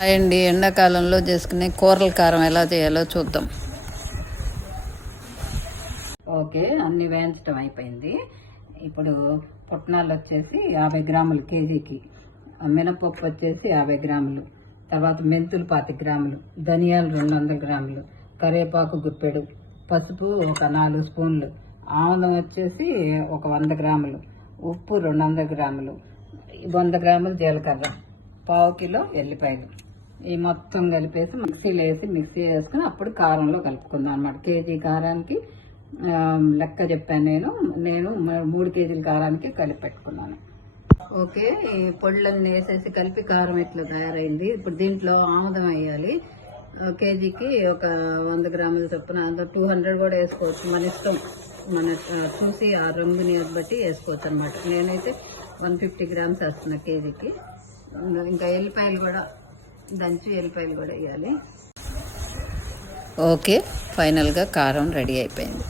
అండి, ఎండాకాలంలో చేసుకునే కూరల కారం ఎలా చేయాలో చూద్దాం. ఓకే, అన్ని వేయించడం అయిపోయింది. ఇప్పుడు పుట్నాలు వచ్చేసి 50 గ్రాములు కేజీకి, మినపప్పు వచ్చేసి 50 గ్రాములు, తర్వాత మెంతులు 25 గ్రాములు, ధనియాలు 200 గ్రాములు, కరివేపాకు గుప్పెడు, పసుపు ఒక 4 స్పూన్లు, ఆముదం వచ్చేసి ఒక 100 గ్రాములు, ఉప్పు 200 గ్రాములు, 100 గ్రాములు జీలకర్ర, పావు కిలో ఎల్లిపాయలు. ఈ మొత్తం కలిపేసి మిక్సీ వేసుకుని అప్పుడు కారంలో కలుపుకుందాం అన్నమాట. కేజీ కారానికి లెక్క చెప్పాను నేను 3 కేజీల కారానికి కలిపి పెట్టుకున్నాను. ఓకే, ఈ పొళ్ళన్నీ వేసేసి కలిపి కారం ఇట్లా తయారైంది. ఇప్పుడు దీంట్లో ఆముదం వేయాలి. కేజీకి ఒక 100 గ్రాముల చొప్పున, 200 కూడా వేసుకోవచ్చు, మన ఇష్టం, మన చూసి ఆ రంగుని బట్టి వేసుకోవచ్చు అనమాట. నేనైతే 150 గ్రామ్స్ వేస్తున్నా కేజీకి. ఇంకా ఎల్లిపాయలు కూడా ఎల్లిపాయలు కూడా వేయాలి. ఓకే, ఫైనల్గా కారం రెడీ అయిపోయింది.